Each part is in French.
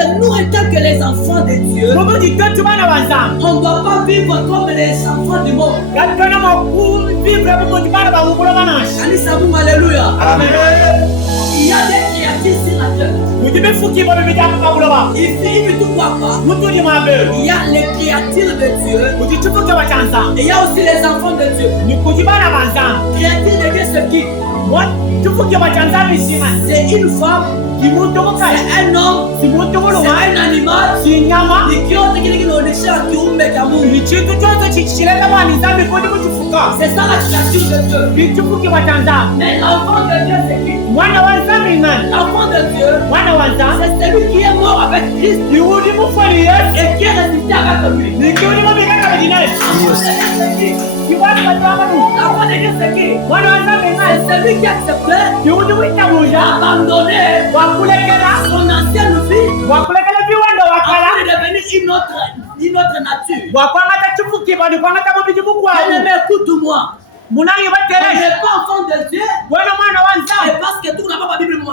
que nous, étant que les enfants de Dieu, on ne doit pas vivre comme les enfants du monde. Alléluia. Amen. Il y a des créatures sur la terre. Il y a les créatures de Dieu. Et il y a aussi les enfants de Dieu. Créature de Dieu, c'est qui? C'est une femme, c'est un homme, c'est un animal, c'est ça la créature de Dieu. Mais l'enfant de Dieu, c'est qui? L'enfant de Dieu, c'est celui qui est mort avec Christ et qui est ressuscité avec lui. L'enfant de Dieu, c'est qui? C'est celui qui accepte d'abandonner son ancienne vie afin de devenir une autre nature. Bien-aimé, écoute-moi. On n'est pas enfant de Dieu. Et parce que tout n'a pas Bible, on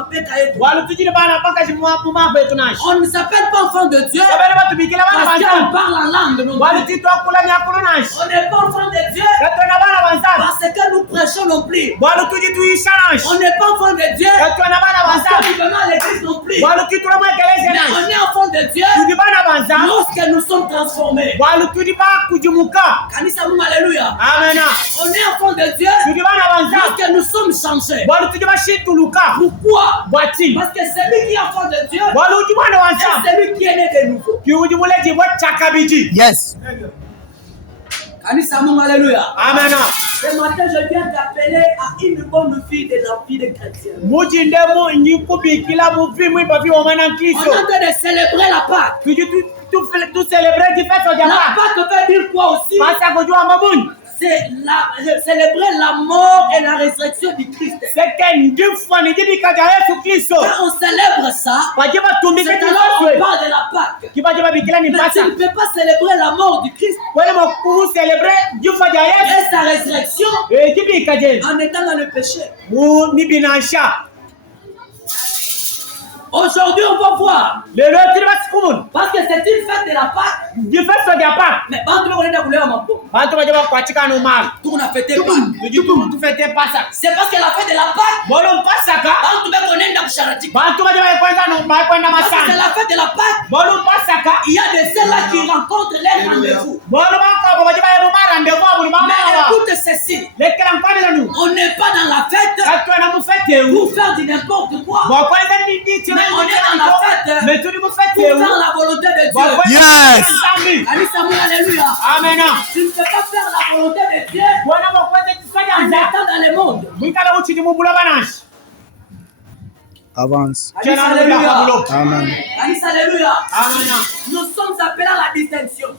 ne s'appelle pas enfant de Dieu parce qu'on parle en langue. On n'est pas enfant de Dieu parce que nous prêchons non plus. On n'est pas enfant de Dieu parce que nous venons à l'église non plus. Mais on est enfant de Dieu lorsque nous sommes transformés. Alléluia. Amen. On est enfant de Dieu lorsque nous sommes changés. Pourquoi? Parce que celui qui est enfant de Dieu est celui qui est né de nouveau. Yes. Alléluia. Amen. Ce matin, je viens d'appeler à une bonne vie de la vie des chrétiens. On est en train de célébrer la Pâque. La Pâque veut dire quoi aussi? C'est célébrer la mort et la résurrection du Christ. Quand on célèbre ça, c'est alors on parle de la Pâque. Mais tu ne peux pas célébrer la mort du Christ et sa résurrection en étant dans le péché. Aujourd'hui, on va voir. Parce que c'est une fête de la Pâque. Mais quand tu veux qu'on a fêté Pâque. C'est parce que la fête de la Pâque. Quand tu veux qu'on ait une charité. Parce que c'est la fête de la Pâque. Il y a des ceux-là qui rencontrent les rendez-vous. Mais écoute ceci. On n'est pas dans la fête pour faire du n'importe quoi. Mais on est dans la fête pour faire la volonté de Dieu. Yes. Alléluia. Amen. Tu ne peux pas faire la volonté de Dieu en étant dans le monde. Avance. Alléluia. Amen. Alléluia. Amen. Nous sommes appelés à la distinction.